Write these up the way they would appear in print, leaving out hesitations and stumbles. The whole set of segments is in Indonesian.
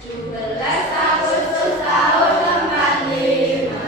17 Agustus tahun 45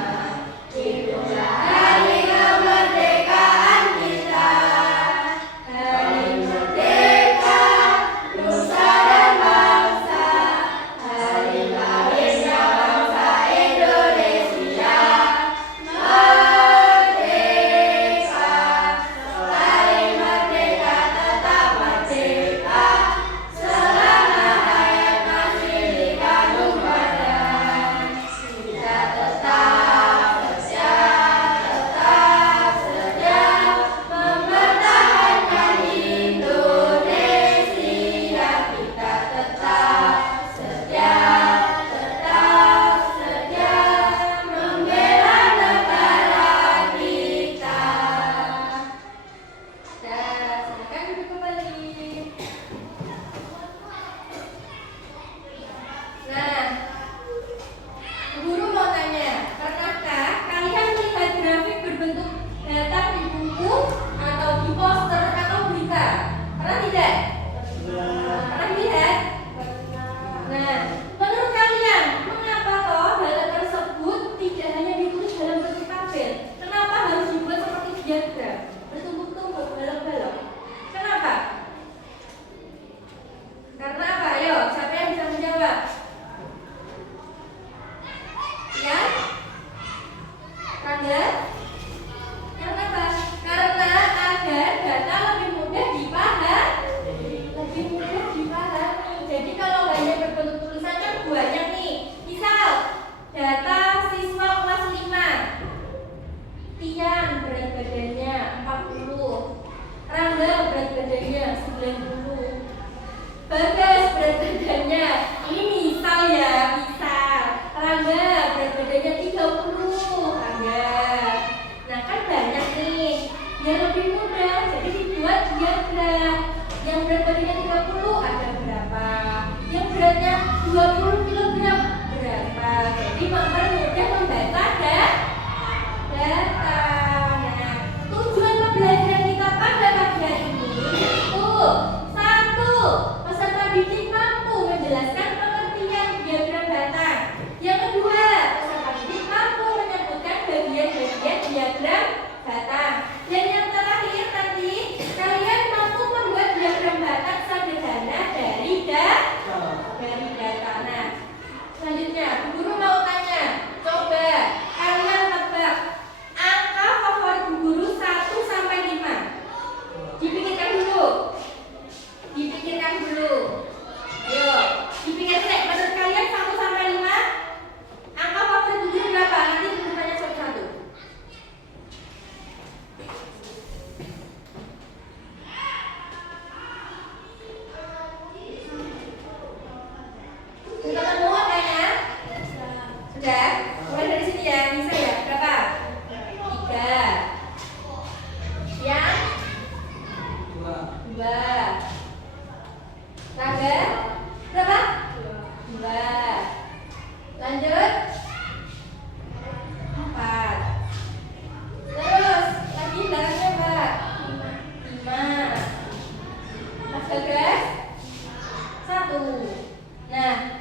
Tian berat badannya 40. Rangga berat badannya 90. Bagas berat badannya, ini misal ya, misal. Rangga berat badannya 30. Rangga. Nah kan banyak nih. Biar lebih mudah, jadi dibuat diagram. Yang berat badannya 30 ada berapa? Yang beratnya 20 kg berapa? Jadi mempermudah membaca data. Nah, tujuan pembelajaran kita pada pagi hari ini itu satu, peserta didik mampu menjelaskan pengertian diagram batang. Yang kedua, peserta didik mampu menyebutkan bagian-bagian diagram batang. Dan yang terakhir nanti kalian mampu membuat diagram batang sederhana dari data. Nah, selanjutnya Bu Guru mau tanya, coba kalian tebak angka favorit Bu Guru 1 sampai 5. Dipikirkan dulu. Ayo, dipikirkan menurut kalian 1 sampai 5 angka favorit Bu Guru berapa? Nanti Bu Guru tanya satu-satu. Sudah ketemu angkanya? Sudah? Mulai dari sini ya, bisa ya? Berapa? 3. Yang? 2. Rangga? Berapa? 2. Lanjut? 4. Terus, lagi belakangnya Mbak? 5. Mas Bagas? 1. Nah,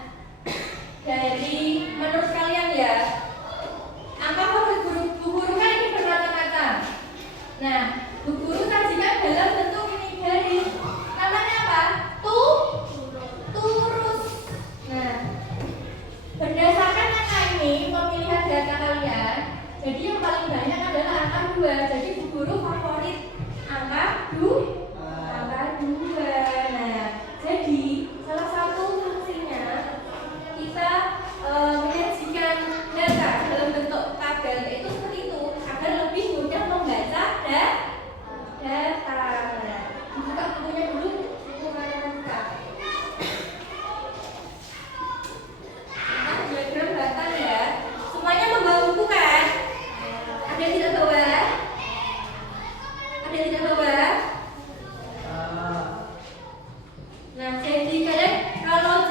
dari menurut kalian ya, angka favorit Bu Guru kan ini bermacam-macam. Nah, Bu Guru sajikan dalam bentuk ini garis. Namanya apa? Turus. Nah, berdasarkan angka ini pemilihan data kalian, jadi yang paling banyak adalah angka 2. Jadi Bu Guru favorit angka 2. Nah, jadi salah satu fungsinya kita menyajikan data dalam bentuk tabel itu seperti itu agar lebih mudah membaca data. Buka bukunya dulu, buku matematika. Nah, diagram batang ya. Semuanya membawa buku kan? Ada yang tidak bawa? Ada yang tidak bawa? Nah, jadi kalian kalau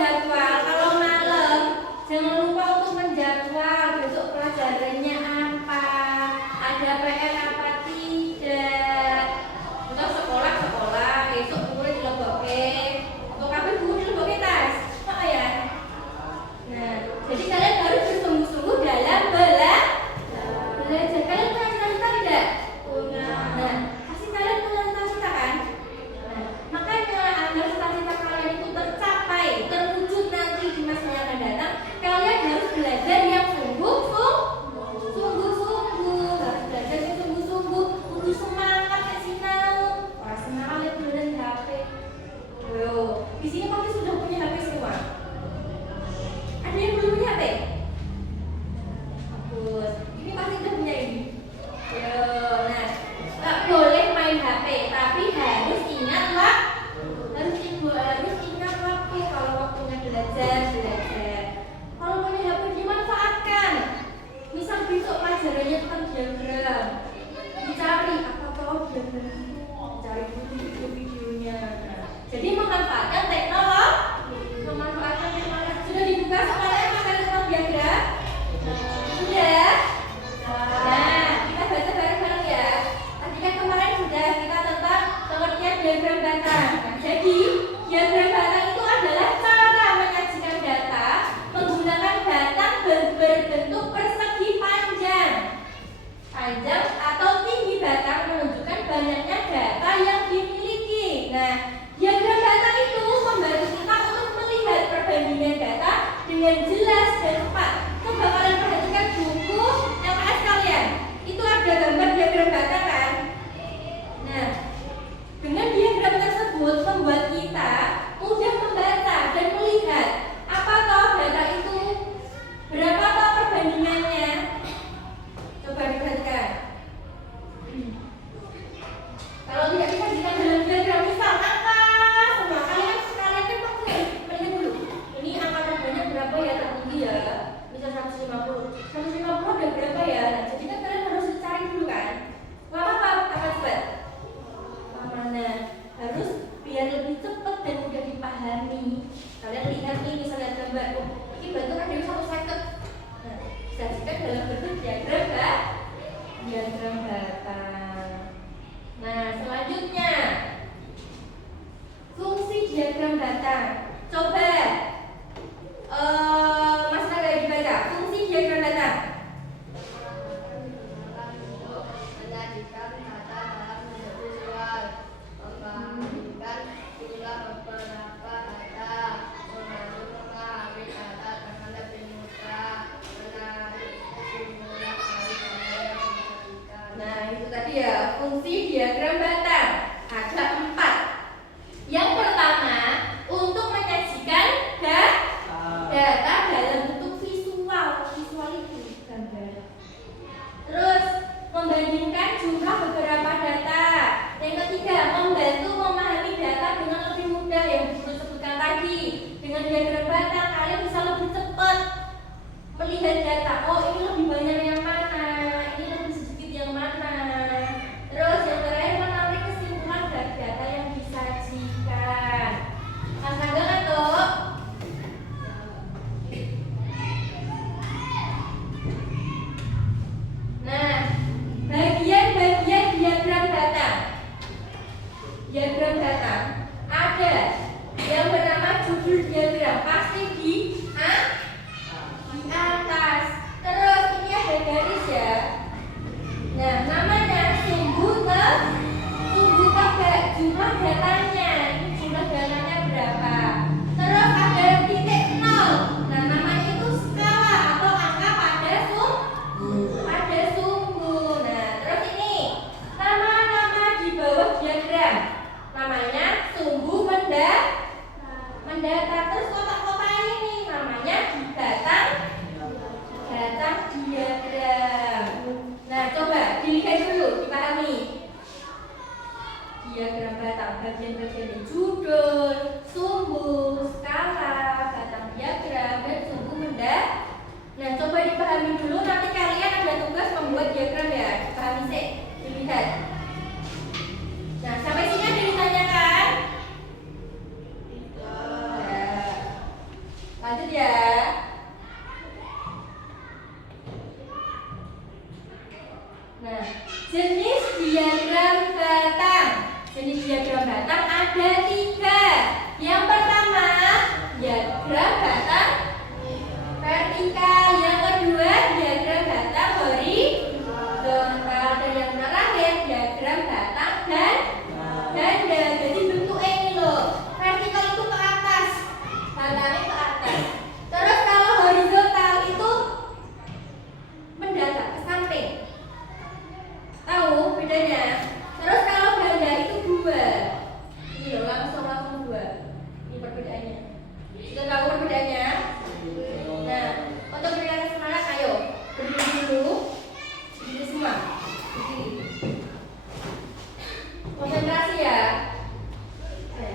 malam jangan lupa untuk menjadwal besok pelajarannya apa, ada PR apa tidak. Untuk sekolah, besok bukunya dilebokke. Untuk kabel buku dilebokke tas. Apa ya? Nah, jadi kalian harus bersungguh-sungguh dalam belajar. Kalian punya cita-cita tidak? Punya. Nah, pasti kalian punya cita-cita kan? Nah, makanya agar cita-cita kalian itu tercapai, terwujud nanti di masa yang akan datang, kalian harus belajar yang sungguh-sungguh. Harus belajar yang sungguh-sungguh. Untuk semangat kayak sinau. Orang semangat lihat beneran di HP. Yo, di sini pasti sudah punya HP semua. Ada yang belum punya HP? Bagus. Ini pasti udah punya ini. Yo, nah, nggak boleh main HP, tapi harus ingat waktu. Kalau waktunya belajar. Kalau punya HP dimanfaatkan. Misal besok pelajarannya tentang diagram, dicari apa tahu diagram itu, cari video-videonya. Nah, jadi memanfaatkan teknologi. Sudah dibuka soalnya materi tentang diagram? Sudah. Nah, kita baca bareng-bareng ya. Tadi kan kemarin sudah kita tentang pengertian diagram batang. Nah, jadi diagram batang itu adalah cara menyajikan data menggunakan batang berbentuk persegi panjang atau tinggi batang menunjukkan banyaknya data yang dimiliki. Nah, diagram batang itu membantu kita untuk melihat perbandingan data dengan jelas dan tepat. Coba kalian perhatikan buku LKS kalian, itu ada gambar diagram batang kan? Nah, dengan diagram tersebut membuat kita mudah membaca dan melihat apa toh data itu, berapa toh perbandingannya. Coba diperhatikan. diagram batang. Nah, selanjutnya fungsi diagram batang. Coba Mas Naga dibaca fungsi diagram batang. Menyajikan kata dalam bentuk visual, membandingkan jumlah beberapa kata, membantu memahami kata dengan lebih mudah, menarik kesimpulan dari kata yang disajikan. Nah, itu tadi ya fungsi diagram batang. Ada 4. Yang pertama, untuk menyajikan data dalam bentuk visual. Visual itu gambar. Terus membandingkan jumlah beberapa data. Yang ketiga, membantu memahami data dengan lebih mudah yang dulu sebutkan tadi. Dengan diagram batang kalian bisa lebih cepat melihat data. Oh, ini lebih banyak yang mana, ini lebih sedikit yang mana. Terus yang terakhir menarik kesimpulan dari data yang disajikan. Mas Naga ngantuk? Nah, bagian-bagian diagram batang. Diagram batang ada yang bernama judul diagram, pasti di atas. Terus ini ada garis ya. Nah, namanya sumbu tegak, jumlah datanya. Ini jumlah datanya berapa? Terus ada titik 0. Nah, namanya itu skala atau angka pada sumbu. Nah, terus ini nama-nama di bawah diagram. Namanya sumbu mendata. Terus kotak-kotak ini namanya batang diagram. Nah, coba dilihat dulu, dipahami. Diagram batang, bagian-bagian judul, sumbu, skala, batang diagram, dan sumbu mendata. Nah, coba dipahami dulu, nanti kalian ada tugas membuat diagram ya. Dipahami sih, dilihat. Nah, sampai sini ada ditanyakan? Ya. Lanjut ya. Nah, jenis diagram batang. Jenis diagram batang ada 3. Yang pertama, diagram batang vertikal. Yang kedua, diagram batang horizontal. Dan yang terakhir, diagram batang ganda. Jadi bentuknya ini loh. Vertikal itu ke atas, batangnya ke atas. Terus kalau horizontal itu mendatar ke samping. Tahu bedanya? Terus kalau ganda itu 2. Ini loh, langsung 2. Ini perbedaannya. Sudah tahu perbedaannya? Nah, untuk berikan semangat, ayo berdiri dulu. Berdiri semua. Berdiri. Konsentrasi ya. Oke.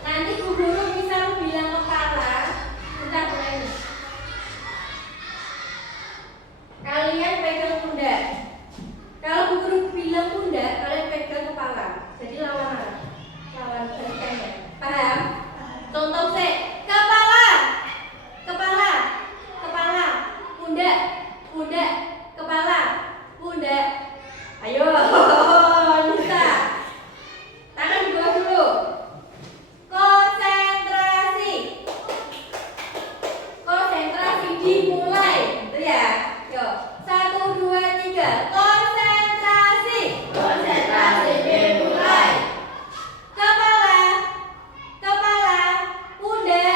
Nanti Bu Guru misal bilang kepala, bentar ini. Kalian pegang pundak. Kalau Bu Guru bilang pundak, kalian pegang kepala. Jadi lawan balikannya. Paham? Contoh sih, kepala, pundak, kepala, pundak. Ayo, bisa. Tangan di bawah dulu. Konsentrasi dimulai. Itu ya. Yuk, 1, 2, 3. Konsentrasi dimulai. Kepala, pundak,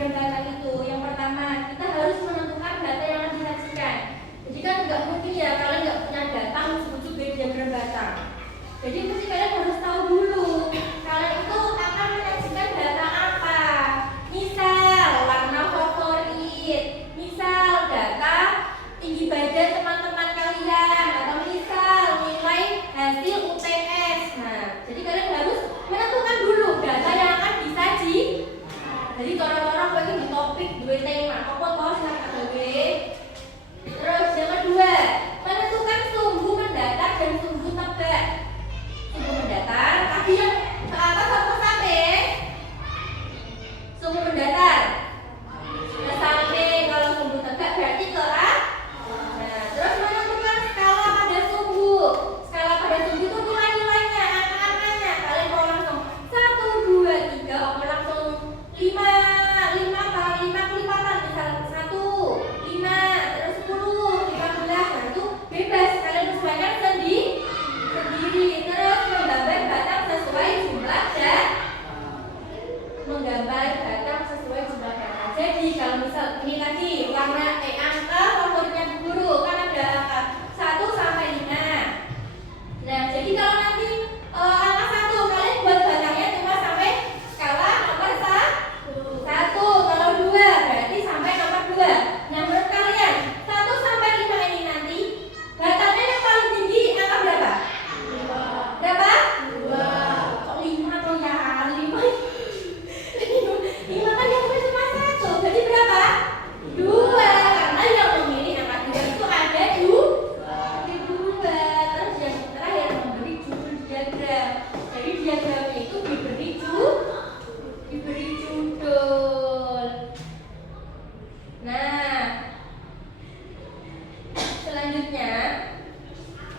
diagram data itu, yang pertama kita harus menentukan data yang akan disajikan. Jadi kan nggak mungkin ya kalian nggak punya data ujuk-ujuk bikin diagram data. Jadi mesti kalian harus tahu dulu kalian itu akan menyajikan data apa. Misal warna favorit, misal data tinggi badan teman-teman kalian, atau misal nilai hasil UTS. Nah, jadi kalian harus menentukan dulu data yang akan disaji. Jadi orang-orang bagi di topik dua tema apa toh silakan gawe. Terus yang kedua, menentukan sumbu mendatar dan sumbu tebak. Sumbu mendatar tadi yang ke atas apa sampai? Sumbu mendatar ke samping, kalau sumbu tebak berarti ke atas. Nah, terus menentukan skala pada sumbu. Skala pada sumbu itu nilai-nilainya, angka-angkanya. Kalian mau langsung 1, 2, 3, mau langsung 5 apa 5 kelipatan, misal 1, 5, terus 10, 15. Nah, itu bebas, kalian sesuaikan sendiri. Terus menggambar batang sesuai jumlah dan menggambar batang sesuai jumlah data. Jadi kalau misal ini tadi warna angka favoritnya guru kan ada angka 1 sampai 5. Nah, jadi kalau nanti angka 1 kalian buat batangnya cuma sampai skala nomor 1. Kalau 2 berarti sampai nomor 2. Nah, menurut kalian 1 sampai 5 ini nanti batangnya yang paling tinggi angka berapa? Berapa? 2. Kok 5 atau ya? 5 kan yang cuma 1. Jadi berapa? 2. Karena yang memilih angka 2 itu ada 2. Terus yang terakhir memberi judul diagram. Jadi diagramnya itu diberi judul. Nah, selanjutnya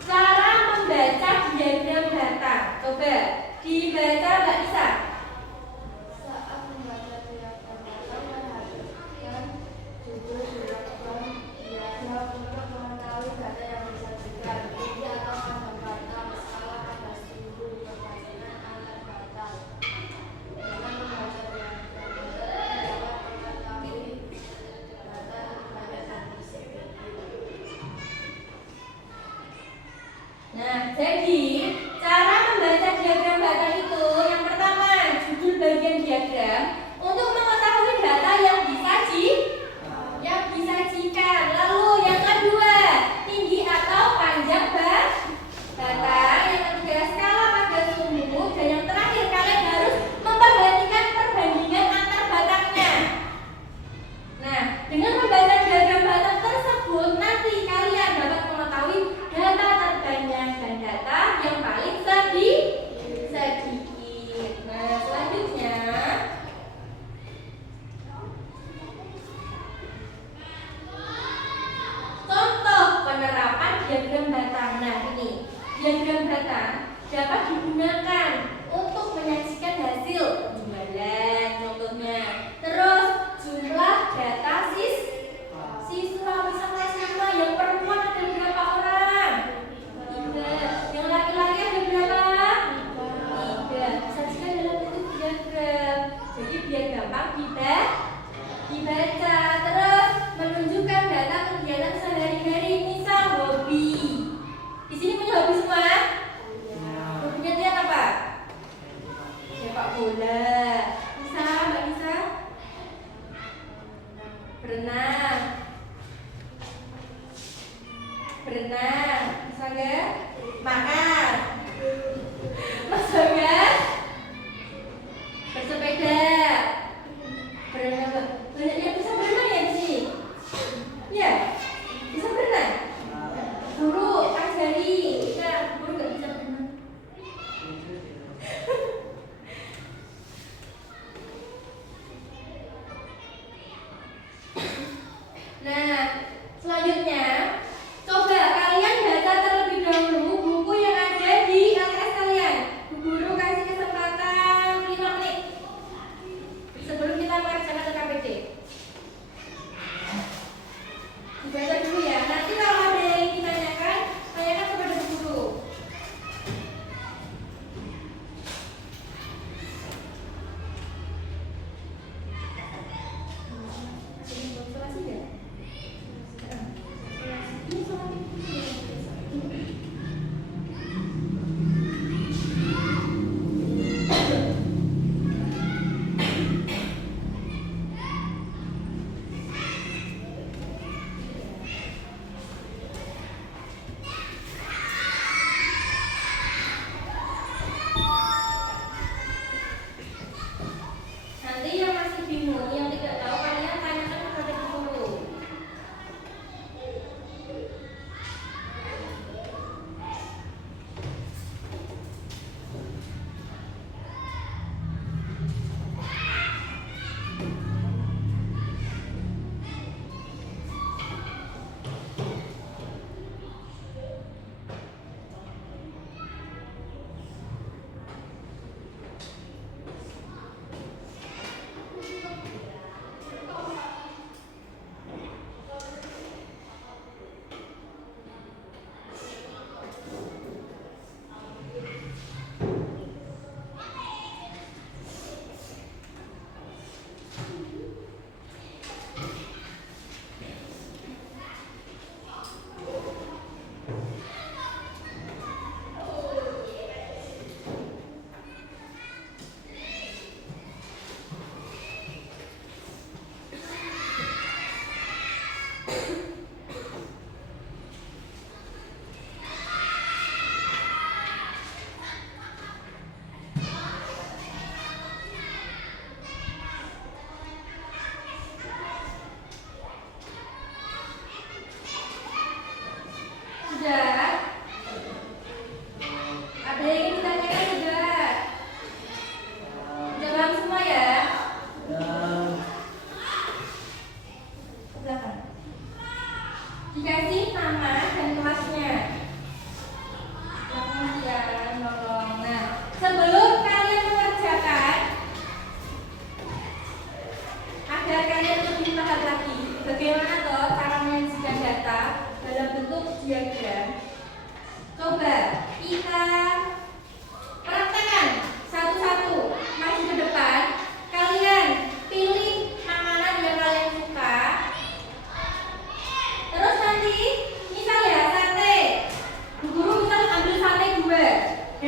cara membaca diagram data. Coba dibaca Mbak Isa. Saat membaca diagram data, perhatikan judul diagram diagram untuk mengetahui data yang disajikan. Tinggi atau panjang batang, skala pada sumbu, perbandingan antar batang. Dengan membaca diagram data, dapat mengetahui data banyak dan sedikit. Nah, jadi cara membaca diagram data itu yang pertama judul bagian diagram untuk mengetahui data yang disajikan. Lalu yang kedua tinggi atau panjang data. Yang ketiga skala pada sumbu. Dan yang terakhir kalian harus memperhatikan perbandingan antar batangnya. Nah, dengan membaca diagram batang tersebut nanti kalian dapat mengetahui data terbanyak dan data yang paling sedikit. Nah, selanjutnya contoh penerapan diagram batang. Nah, ini diagram batang dapat digunakan untuk menyajikan hasil penjualan contohnya. Terus jumlah data siswa misalnya siswa yang perempuan ada berapa orang? 3. Yang laki-laki ada berapa? 3. Disajikan dalam bentuk diagram. Jadi biar gampang dibaca. Terus menunjukkan data kegiatan sehari-hari, misal hobi. Di sini punya hobi semua? Hobinya Tian apa? Sepak bola.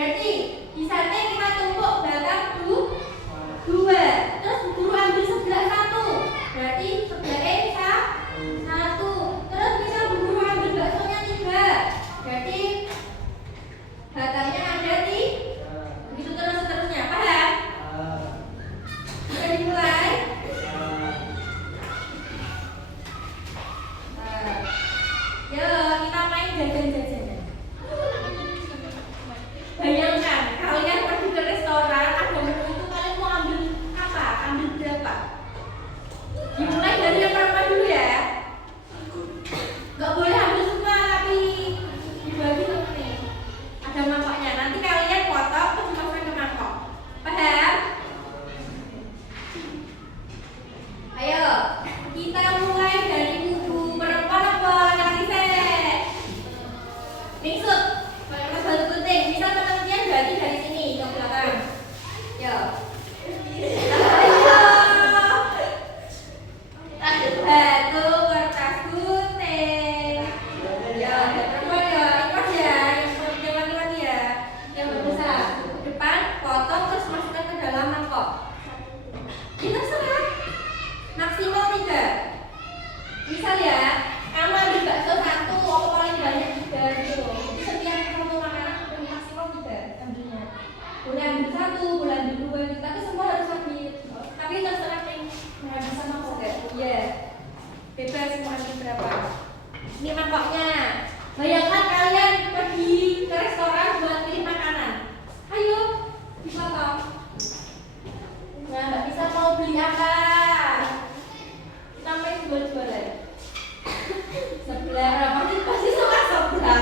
Berarti di sana kita tumpuk belakang dua. Terus guru ambil sebelah satu. Berarti sebelah E bisa satu. Terus bisa guru ambil baksonya tiga. Berarti batangnya ada di begitu terus seterusnya. Paham? Bisa dimulai. Yo, kita main jajan-jajanan. Bayangkan, kalian pergi ke restoran, ada menu itu kalian mau ambil apa? Ambil berapa? Dimulai dari yang pertama dulu ya. Gak boleh ambil semua, tapi dibagi tuh nih. Ada mangkoknya. Nanti kalian potong terus dimasukin ke mangkok. Paham? Ayo, kita mulai dari kubu perempuan apa laki-laki sih? Maksud, kalau satu penting, bisa pengertian berarti dari sini ke belakang. Yo. Batu kertas gunting. Ya, ada perempuan ya, ikhlas ya, yang laki-laki ya, yang berbesar. Depan, potong terus masukkan ke dalam mangkok. Kita serah. Maksimal 3. Misal ya, kamu ambil bakso 1, apa paling banyak 3 gitu. Jadi setiap satu makanan maksimal 3 ambilnya. Boleh ambil 1, boleh ambil 2 gitu. Tapi semua harus ambil. Tapi terserah yang bisa maksud ya. Iya. Bebas mau ambil berapa. Ini mangkoknya. Bayangkan kalian pergi ke restoran buat pilih makanan. Ayo, dipotong. Nah, Mbak Bisa mau beli apa? Namanya jual-jualan. Sebelah pasti suka sebelah.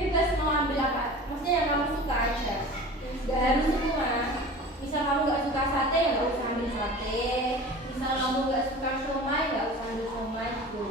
Bebas mau ambil apa? Maksudnya yang kamu suka aja. Gak harus semua. Misal kamu gak suka sate, ya gak usah ambil sate. Misal kamu gak suka somai, gak usah ambil somai gitu.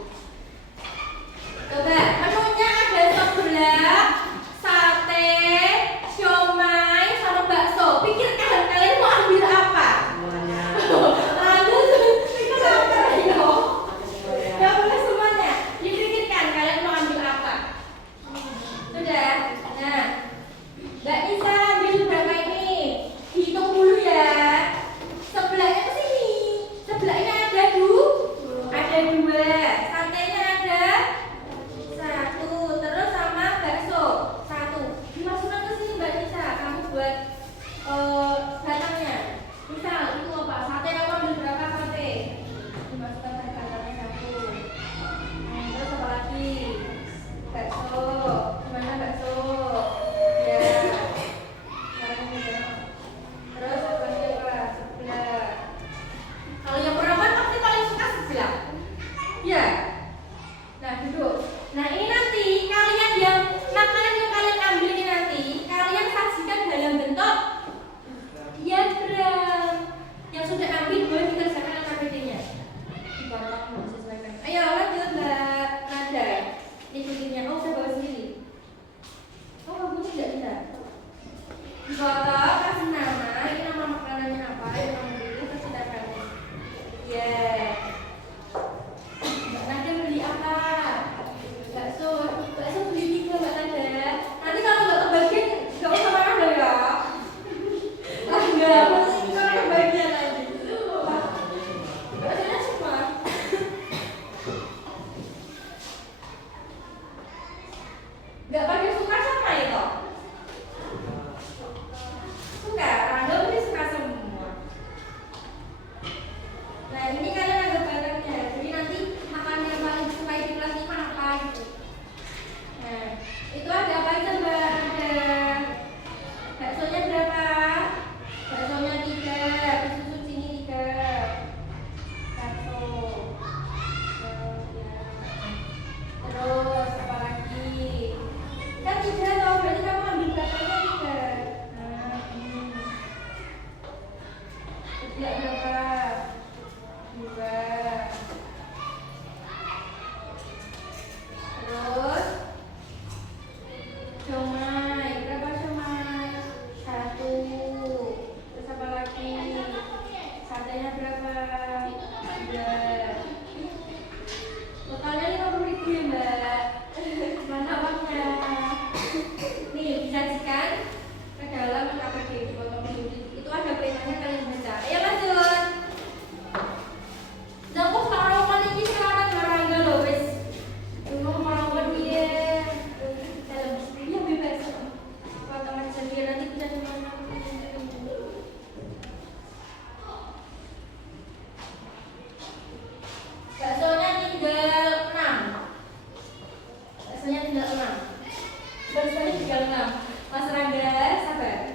tinggal 6. Mas Rangga, sabar.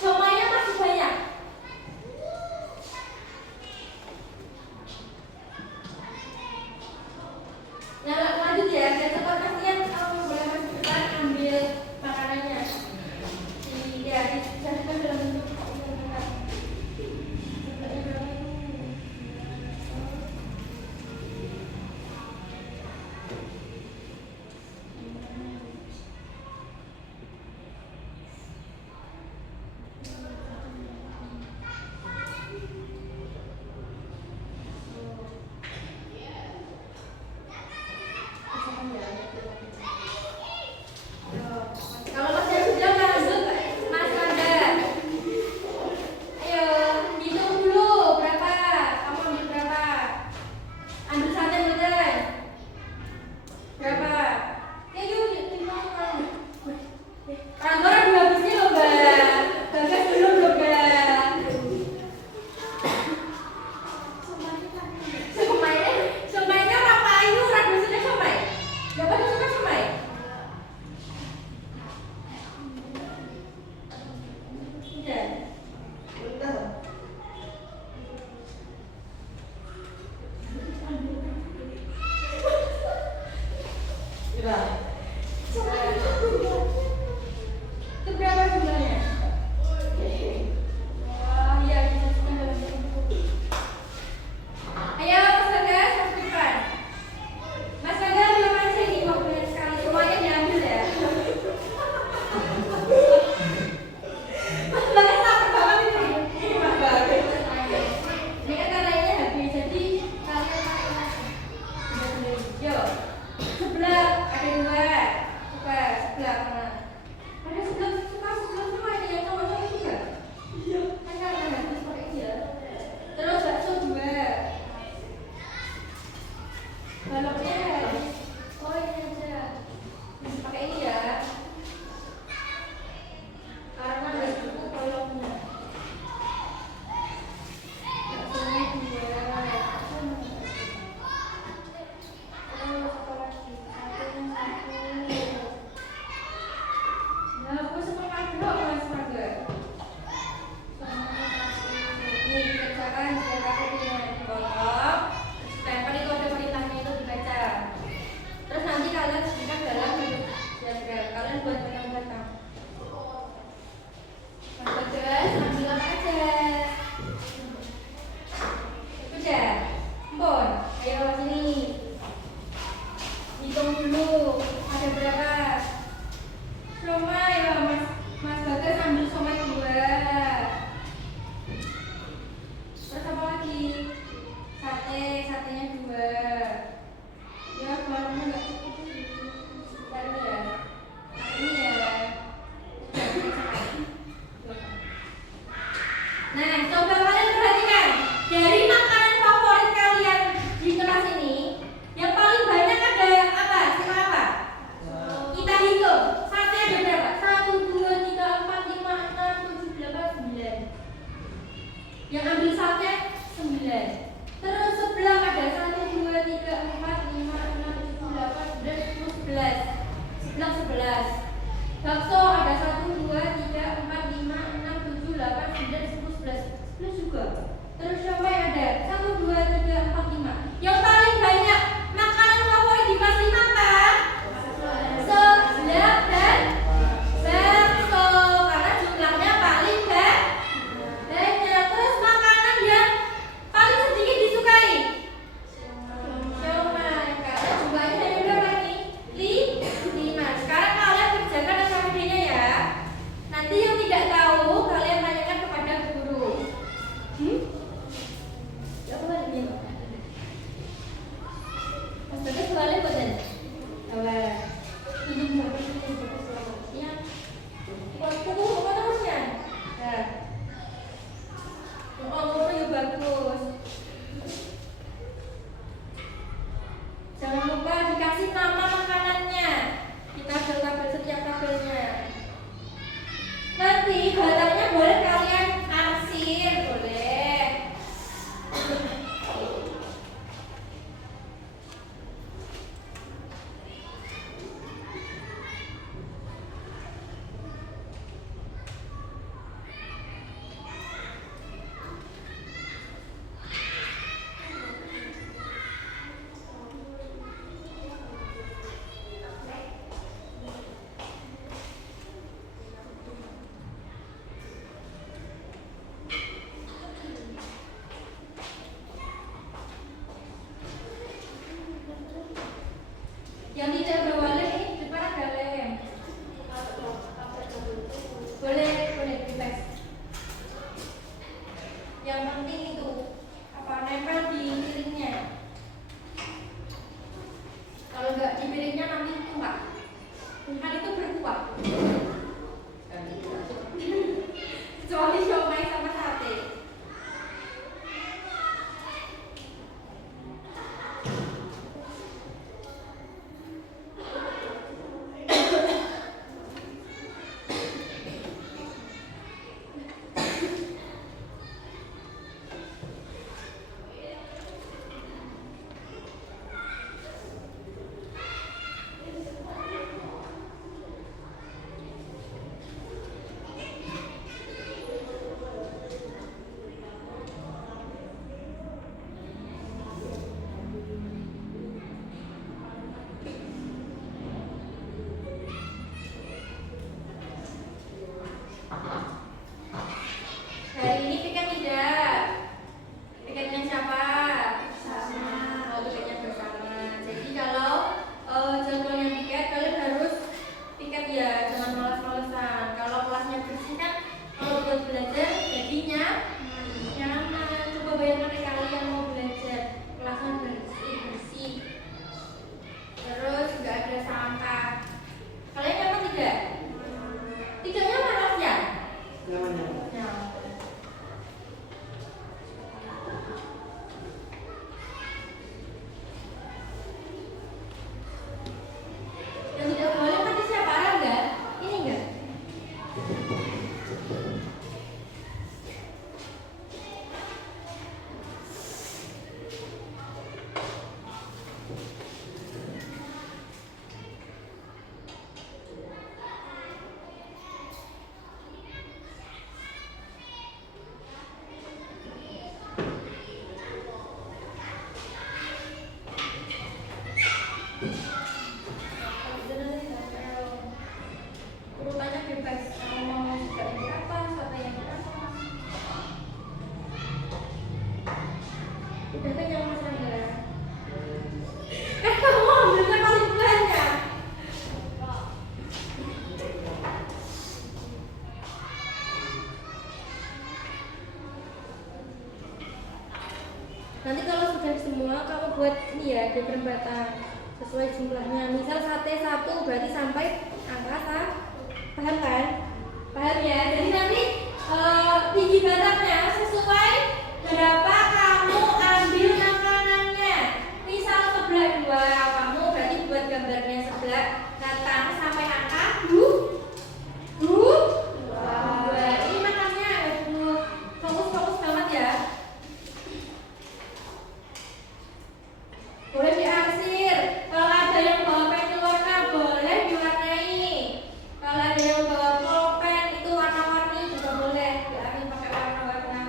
Somainya masih banyak. Nah, lanjut ya, biar cepat kasihan kalau boleh masuk depan ambil makanannya. Ya, dijadikan dalam bentuk kalau masih sudah lanjut, Mas Rangga. Ayo, hitung dulu berapa. Kamu ambil berapa? Ambil sate bener. Berapa? Ya yuk, timbang kan. Kantor udah habis nih loh, Mbak. Bagas belum loh, Mbak. Somainya apa ayu? Ragu sudah somai. Dapat suka somai. Itu berapa jumlahnya? Wah, iya, kita suka dalam buku. Ayo, Mas Rangga, masuk depan. Mas Rangga, bilang aja ini kok banyak sekali. Semuanya diambil ya. Mas Bagas lapar banget ini. Mas Bagas. Ini kan karena ini habis, jadi kalian pakai yuk. Sebelah ada 2. Suka sebelah mana? Ada sebelah suka sebelah semua ini yang cowok-cowok juga. Iya. Kan karena habis pakai ini ya. Terus bakso 2. Baloknya habis. Oh ini aja. Pakai ini ya. Karena nggak cukup baloknya. Baksonya 2. Terus apa lagi? Satenya 1. Nah, aku seperti dulu Mas Rangga. Nih, dikerjakan biar KTP-nya dipotong. Stempel itu ada perintahnya itu dibaca. Terus nanti kalian berikan dalam bentuk diagram. Kalian buat belakang. Mas Bagas, ambil apa aja? Udah, Pon. Ayo sini. Hitung dulu. Ada berapa? Somai ya, Mas Bagas ambil somai 2. Terus apa lagi? Satenya 2. Ya, baloknya nggak cukup. Bentar ini ya. Ini ya. Nah, coba kalian perhatikan. Dari makanan favorit kalian di kelas ini, yang paling banyak ada apa? Siapa apa? Kita hitung. Sate ada berapa? 1, 2, 3, 4, 5, 6, 7, 8, 9. Yang ambil sate 9. Terus sebelah ada 1, 2, 3, 4, 5, 6, 7, 8, 9, 10, 11. Sebelah 11. Bakso ada 1, 2, 3, 4, 5, 6, 7, 8, 9, 10, 11. 11 juga. Terus somai ada 1, 2, 3, 4, 5. Yang paling banyak makanan favorit di kelas 5 apa? Sebelah dan bakso, karena jumlahnya paling banyak. Terus makanan yang paling sedikit disukai? Somai. Karena jumlahnya ada berapa nih? 5. Sekarang kalian kerjakan SKPD-nya ya. Nanti yang tidak tahu kalian tanyakan kepada guru. Ya, apa lagi? Mas Bagas balik boten? Awal. Ya. Kuku apa terusnya? Nah. Oh, ya bagus. Jangan lupa dikasih nama makanannya. Kita tabel setiap tabelnya. Nanti barangnya boleh kalian arsir, boleh. lupa. Kecuali siomay sama sate. Hari ini piket tidak? Piketnya siapa? Sama. Oh, piketnya bersama. Jadi kalau jadwalnya piket, kalian harus piket ya, jangan malas-malesan. Kalau kelasnya bersih kan, kalau buat belajar jadinya nyaman. Coba bayangkan nih kalian mau belajar, kelasnya bersih-bersih, terus nggak ada sampah. Kalian nyaman tidak? Tidak nyaman ya? Nyaman. Nyaman. Yang tidak boleh tadi siapa? Ada enggak? Ini enggak? Urutannya bebas, kamu mau suka yang berapa, suka yang berapa. Udah kenyang Mas Angga? Kamu ambilnya paling banyak. Nanti kalau sudah semua, kamu buat ini ya, di perempatan sesuai jumlahnya. Misal sate 1 berarti sampai angka paham kan? Paham ya? Jadi nanti tinggi batasnya sesuai berapa kamu ambil makanannya. Misal sebelah 2, kamu berarti buat gambarnya sebelah datang sampai angka 2. Ini makannya fokus banget ya. Boleh diarsir. Kalau ada yang bawa pen warna boleh diwarnai. Kalau ada yang bawa pulpen itu warna-warni juga boleh. Diarsir pakai warna-warna.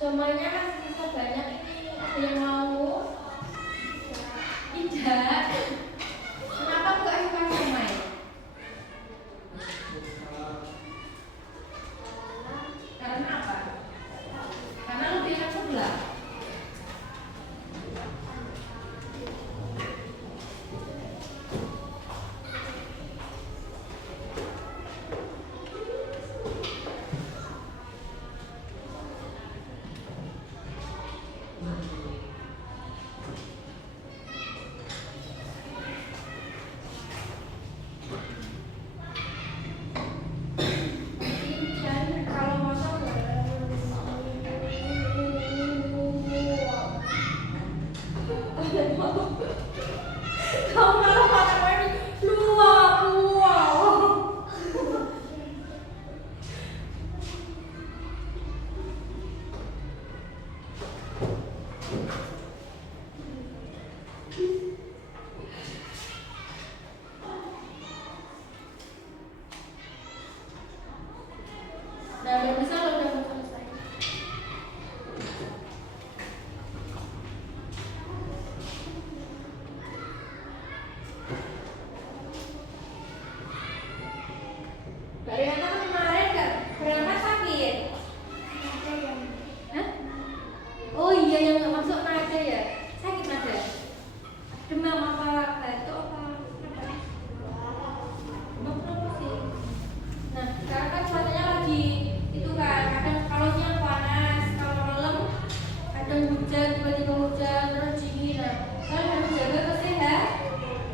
Semuanya masih bisa banyak ini. Ada yang mau? Tidak. Kenapa kok suka somai? Karena apa? Karena lebih enak sebelah. Dan kalau masak kamu malah makan lagi luang. Nah, udah bisa lo udah mau selesai. Mbak Renata kan kemarin nggak berangkat sakit. Ada yang Hah? Oh iya yang nggak masuk nada ya. Sakit nada. Demam apa batuk apa? Apa? Demam apa sih? Nah sekarang kan cuacanya lagi itu kan kadang kalau siang panas, kalau malam kadang hujan, tiba-tiba hujan terus dingin. Nah kalian harus jaga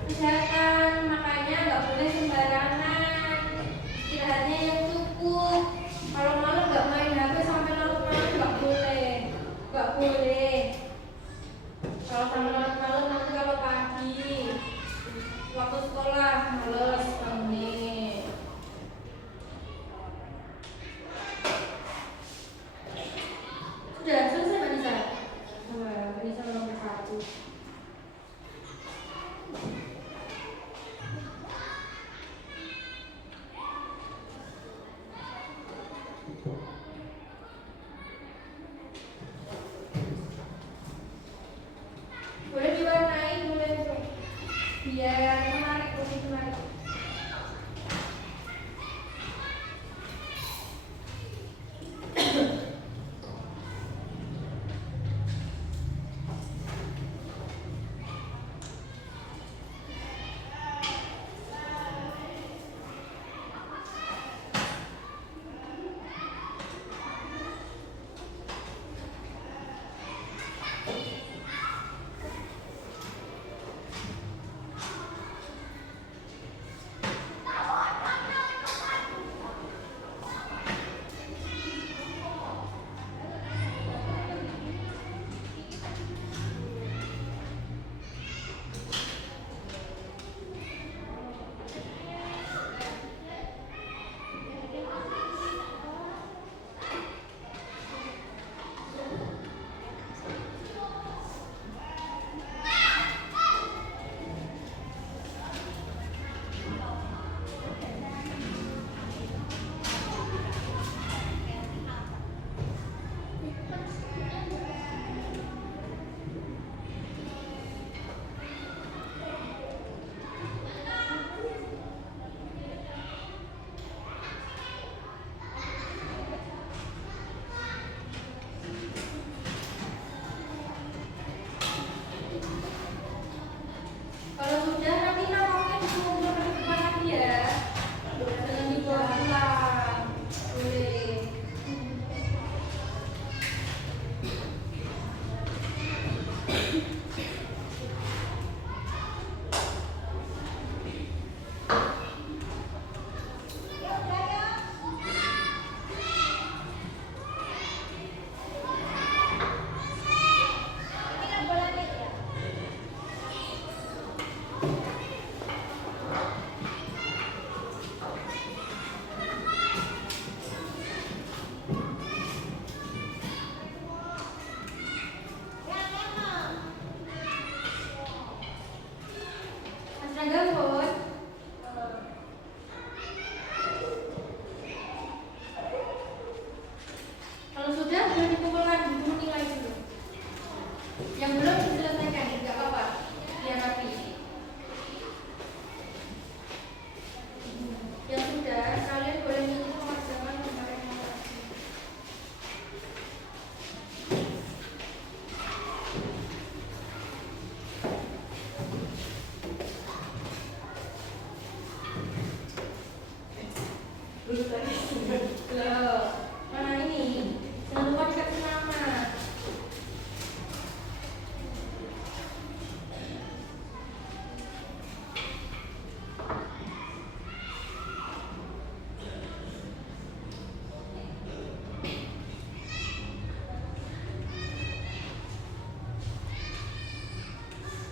kesehatan, makanya nggak boleh sembarangan, istirahatnya yang cukup. Kalau malam nggak main HP sampai larut malam nggak boleh, nggak boleh. Kalau sampai larut malam nanti kalau pagi waktu sekolah males bangunnya. Sudah selesai Mbak Nisa? Wah, Mbak Nisa nomor 1. Boleh diwarnai, boleh biar menarik, boleh menarik. Kalau sudah nanti nangkoknya dikumpul ke depan lagi ya. Jangan dibawa pulang. Boleh. Mas Rangga mohon. Kalau sudah boleh dikumpul lagi, dulu nilai dulu. Yang belum diselesaikan, nggak apa-apa, biar rapi. Yang sudah, kalian boleh mengikuti pemasangan kemarin yang lagi. Loh, mana ini? Jangan lupa dikasih nama.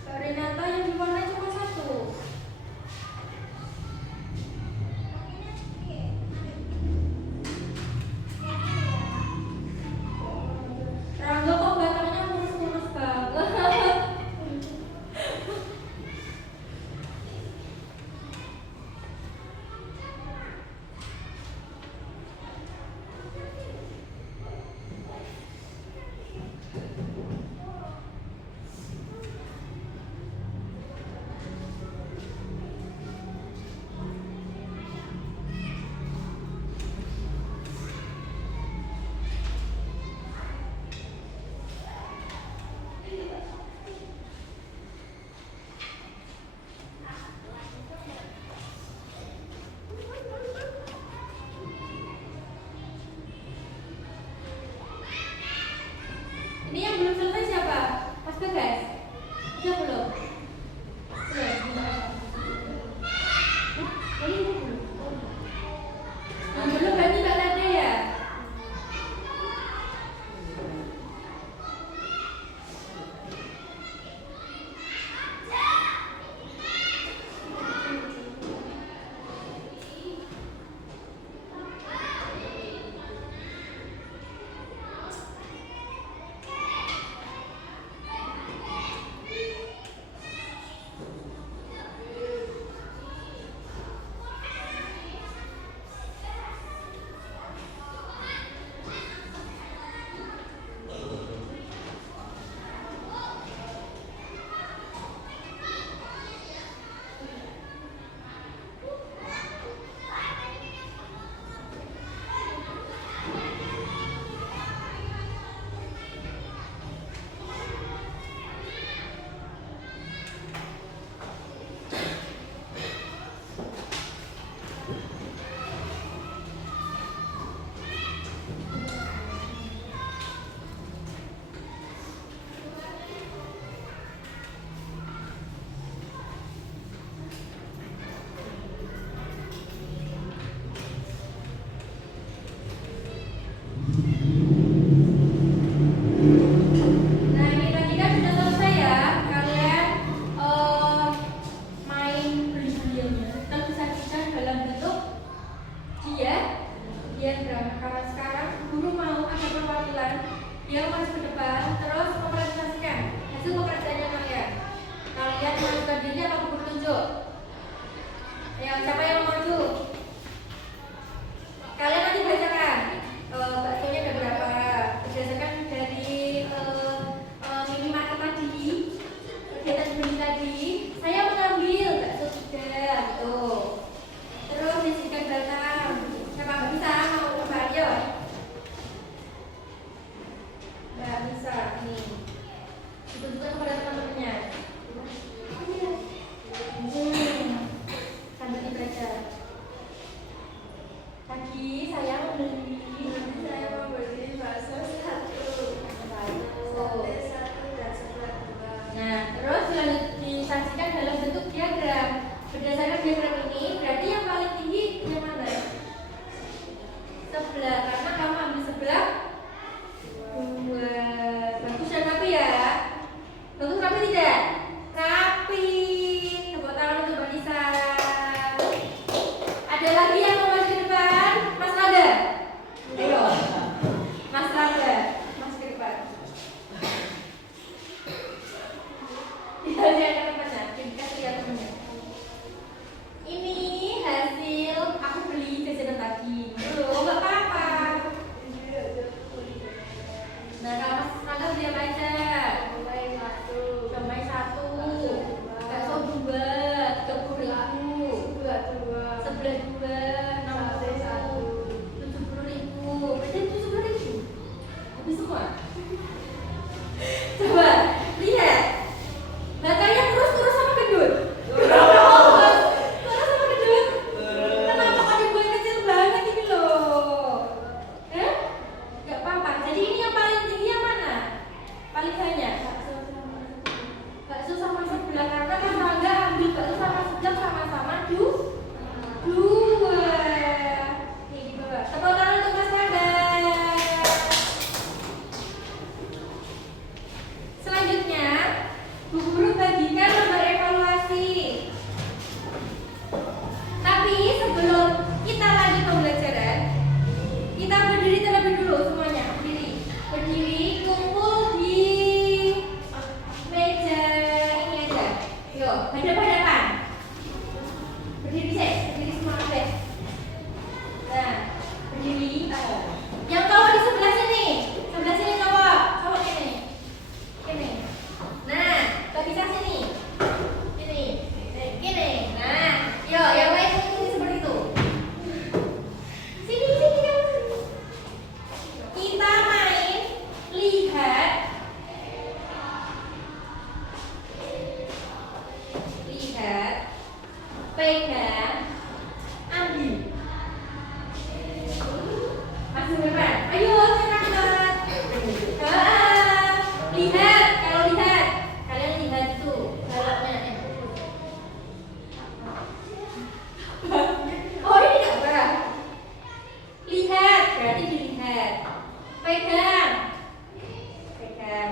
Mbak Renata yang diwarnai cuma satu. Nah, ini tadi kan sudah selesai ya. Kalian main beli-beliannya. Kita bisa sajikan dalam bentuk diagram. Karena sekarang guru mau ada perwakilan, dia masuk ke depan, terus mempresentasikan hasil pekerjaannya kalian. Kalian mengajukan diri apa guru tunjuk? Ayo, siapa yang maju? Kalian nanti bacakan baksonya ada berapa berdasarkan dari minimarket tadi, kegiatan beli tadi. Saya mengambil bakso 3 tuh. Terus disediakan datang. Siapa nggak bisa mau coba aja? Nggak bisa nih. Ditunjukkan kepada teman-temannya. Sambil dibaca. Tadi saya membeli bakso 1, sate 1 dan sebelah 2. Nah, terus disajikan dalam bentuk diagram. Berdasarkan diagram ini, berarti yang paling tinggi yang mana? Sebelah, karena kamu ambil sebelah 2. Bagus dan rapi ya. Bagus rapi tidak? Rapi. Tepuk tangan untuk Mbak Nisa. Ada lagi yang mau maju ke depan? Mas Rada? Ayo. Mas Rada, masuk ke depan. Tidak lihat temannya, dikasih lihat temannya. Ini hasil aku beli jajanan tadi. Belum, nggak apa-apa. Nah, kalau Mas Rada beli apa aja? Gamai 1, bakso 2, 30.000, sebelah 2, 60, 70.000. Berarti 70.000. Habis semua. Coba lihat. Batanya terus sama gendut. Terus sama gendut. Kenapa kok dibuat kecil banget ini loh? Gak apa-apa. Jadi ini yang paling tinggi yang mana? Paling banyak. Bakso sama sebelah, karena Mas Rangga ambil bakso sama sebelah sama-sama 2. Nih di bawah. Tepuk tangan untuk Mas Rangga. Selanjutnya, Bu Guru bagikan lembar evaluasi. Tapi sebelum kita lanjut pembelajaran, kita berdiri terlebih dulu semuanya. Berdiri, kumpul di meja ini aja. Yuk, hadap-hadapan. Berdiri semua deh. Nah, berdiri. Yang cowok di sebelah sini cowok ini. Nah, gak bisa sini. Gini. Nah, yuk, yang lain sini seperti itu. Sini kamu. Kita main lihat, pegang, ambil. Masuk depan. Ayo, cepat. Lihat, kalian lihat itu baloknya. Oh, ini enggak apa. Lihat, berarti dilihat. Pegang.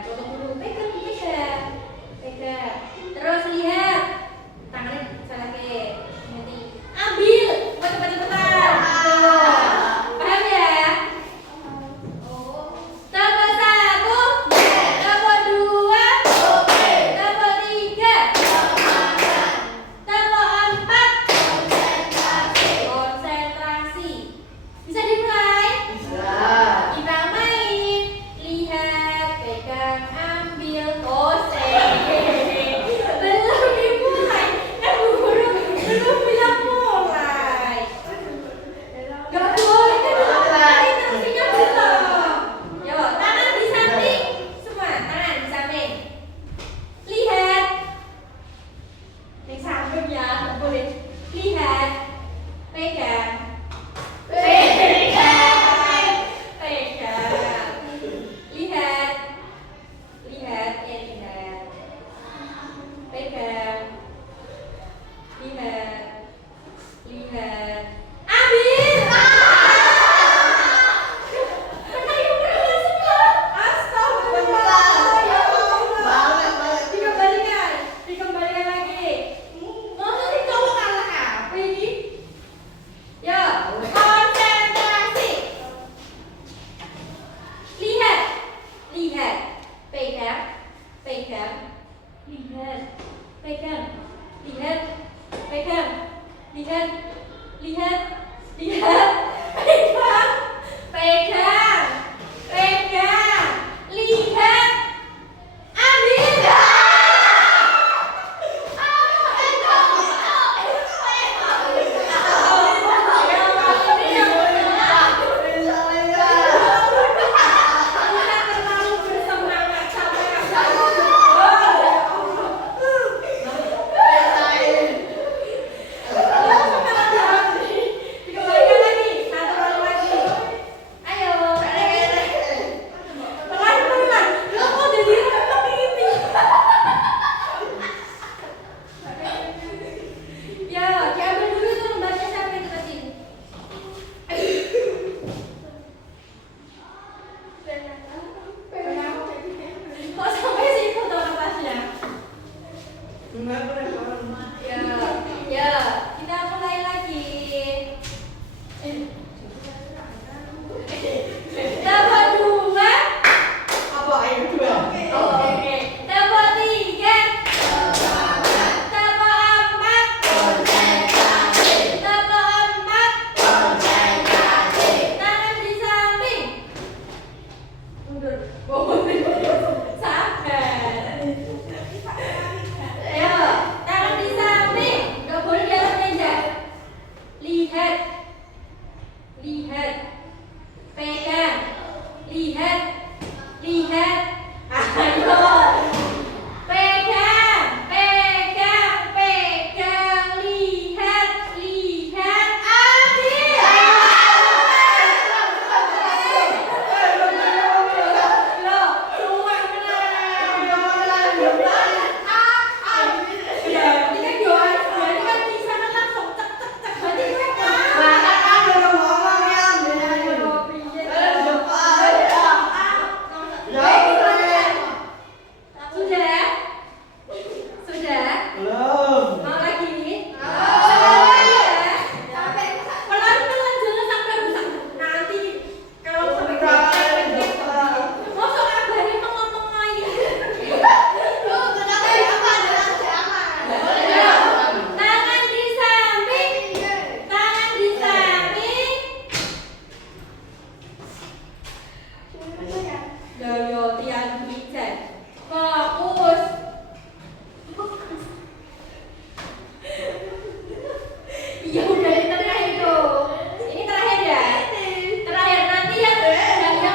Tutup dulu. Pegang. Terus lihat. Tangannya salah ke. Nanti ambil. Cepat-cepat. Paham ya? Tebak 2. Apa air dua? Oke. Tebak 3. Tebak 4. Tebak 4. Tangan di samping. Mundur. Sabar. Ayo, tangan di samping. Nggak boleh di atas meja. Lihat. Lihat. Pegang. Lihat. Lihat. Ayo. Pegang. Pegang. Pegang. Lihat. Lihat. Ambil. Loh, semua benar. Ya, ini kan jualan semua. Ini kan bisa kan langsung cek cek cek. Berarti gue Sudah? Sudah? Belum. Mau lagi? Sekali ya? Pelan-pelan, jangan sampai rusak. Nanti kalau sampai masuk kabarnya ngomong lagi. Tangan di samping. Tangan di samping. Yo, tiang hijau. Fokus. Iya udah ini terakhir tuh. Ini terakhir ya. Terakhir nanti yang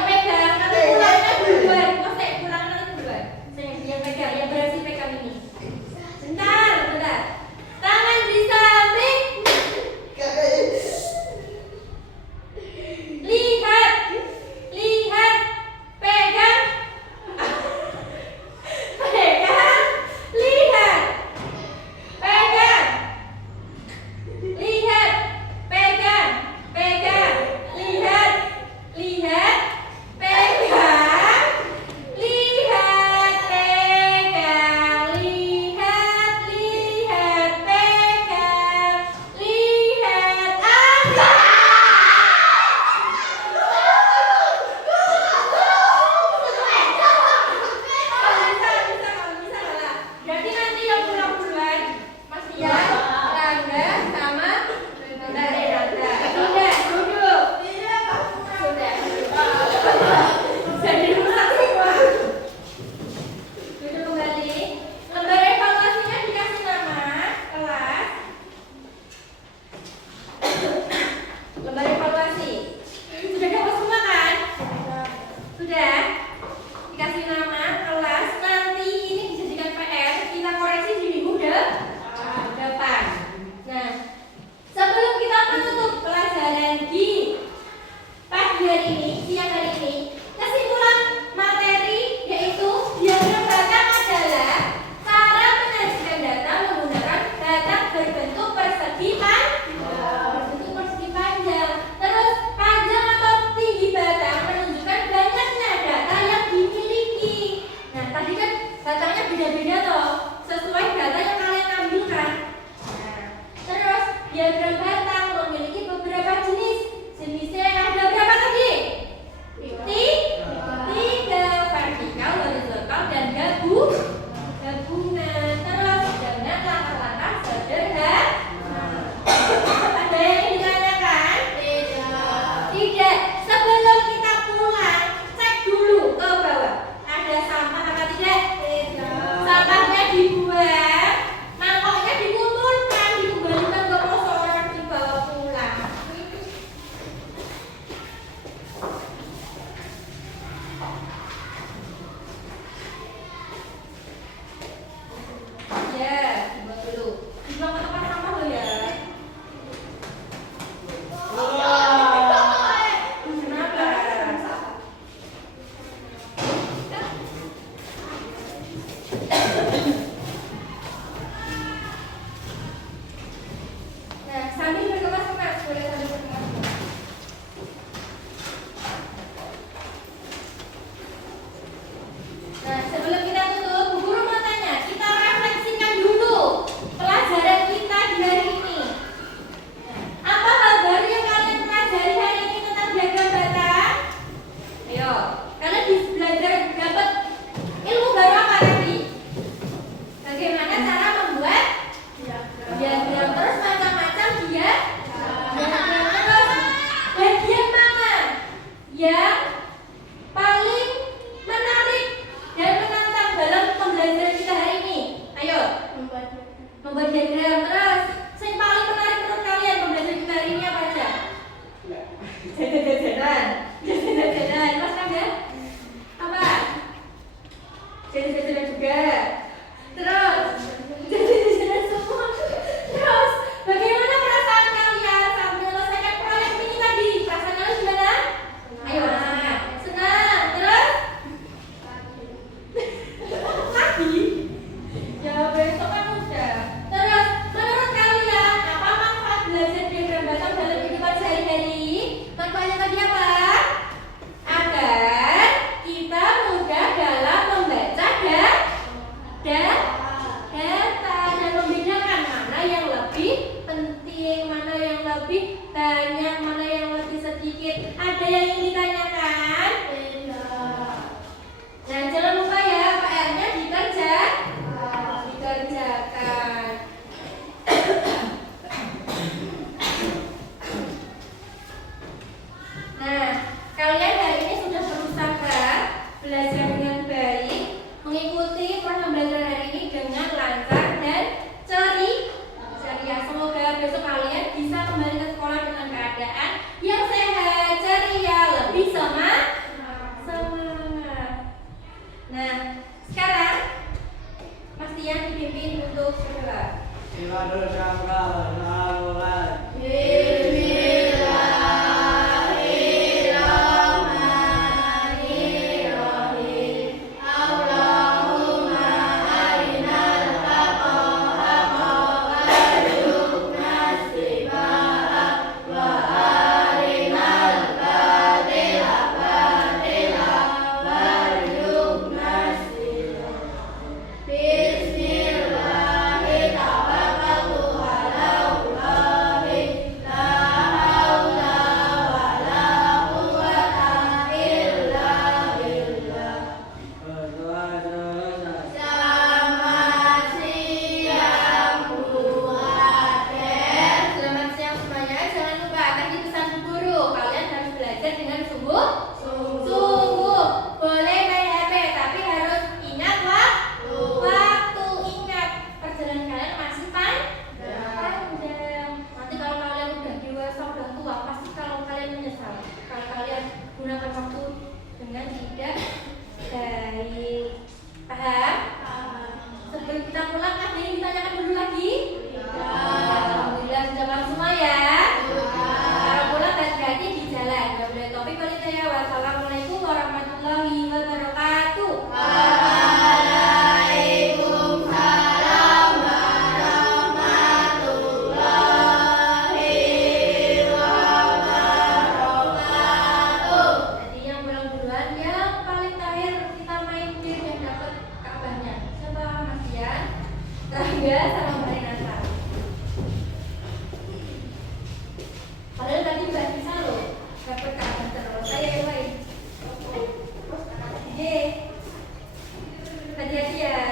pegang nanti pulangnya duluan. Masih pulang nanti duluan. Saya yang pegang, yang berhasil pegang ini. Bentar, bentar. Tangan di samping. Lihat. Lihat. Pegang. Pegang. Lihat. Pegang. Lihat. Pegang. Pegang. Lihat. Lihat. Pegang. Lihat. Pegang. Lihat. Lihat. Pegang. Lihat. Bisa lah. Berarti nanti yang pulang duluan Mas Ian, Rangga, sama Mbak Renata. Sudah, duduk. Sudah. Jadi rusak semua. Duduk kembali. Lembar evaluasinya dikasih nama kelas. Lembar evaluasi. Sudah dapat semua kan? Sudah. Dikasih nama kelas. Nanti ini dijadikan PR. Kita koreksi di minggu depan. Nah, sebelum kita menutup pelajaran di pagi hari ini, siang hari ini, kesimpulan materi yaitu diagram batang adalah cara menyajikan data menggunakan batang berbentuk persegi panjang. Terus panjang atau tinggi batang menunjukkan banyaknya data. Jajan-jajanan. Jajan-jajanan. Mas Rangga? Apa? Jajan-jajanan juga. Terus jajan-jajanan semua. Terus bagaimana perasaan kalian saat menyelesaikan proyek ini tadi? Perasaan kalian gimana? Ayo senang. Senang. Terus? Lagi? Ya besok kan udah. Terus menurut kalian apa manfaat belajar diagram batang dalam kehidupan sehari-hari? Manfaatnya tadi apa? Agar kita mudah dalam membaca data dan membedakan mana yang lebih penting, mana yang lebih banyak, mana yang lebih sedikit. Ada yang ingin ditanyakan? Nah, jangan lupa ya, PR-nya dikerjakan. Nah, kalian hari ini sudah berusaha belajar dengan baik, mengikuti program belajar hari ini dengan lancar dan ceria. Semoga besok kalian bisa kembali ke sekolah dengan keadaan yang sehat, ceria, lebih semangat. Nah, sekarang Mas Tian dipimpin untuk berdoa. Selamat siang semuanya. Jangan lupa tadi pesan Bu Guru, kalian harus belajar dengan sungguh. Boleh main HP, tapi harus ingat waktu. Ingat perjalanan kalian masih panjang. Nanti kalau kalian udah dewasa, udah tua, pasti kalau kalian menyesal kalau kalian gunakan waktu dengan tidak baik. Paham? Sebelum kita pulang, ada yang ditanyakan dulu lagi? Alhamdulillah sudah paham semua ya. Kalau pulang hati-hati di jalan. Wabillahi taufiq wal hidayah. Wassalamualaikum warahmatullahi wabarakatuh. Jadi yang pulang duluan, yang paling terakhir kita main game yang dapat kabarnya. Siapa Mas Dian? Rangga sama Mbak Renata. Padahal tadi Mbak bisa loh dapat kabar terus. Saya yang lain. Hati-hati ya.